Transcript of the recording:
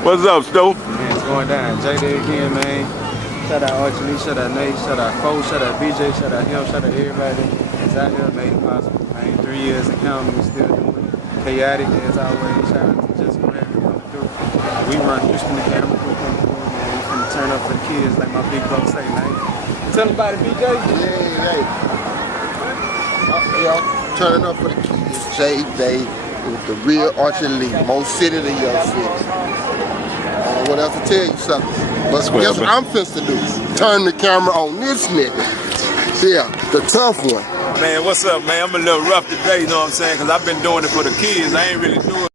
What's up, Stu? Man, it's going down. JD again, man. Shout out Archie Lee, shout out Nate, shout out Foe, shout out BJ, shout out him, shout out everybody that's out here made it possible. Man, 3 years and counting, we still doing it. Chaotic as always. Shout out to Jessica Rabbit coming through. We run Houston the camera crew coming through, man. We finna turn up for the kids like my big brother say, man. Tell them about it, BJ. Yeah. Y'all turning up for the kids. Jay Day with the real Archie Lee. Most city than your city. I don't know what else to tell you something. But guess what I'm finna do? Turn the camera on this nigga. Yeah, the tough one. Man, what's up, man? I'm a little rough today, you know what I'm saying? Because I've been doing it for the kids. I ain't really doing it.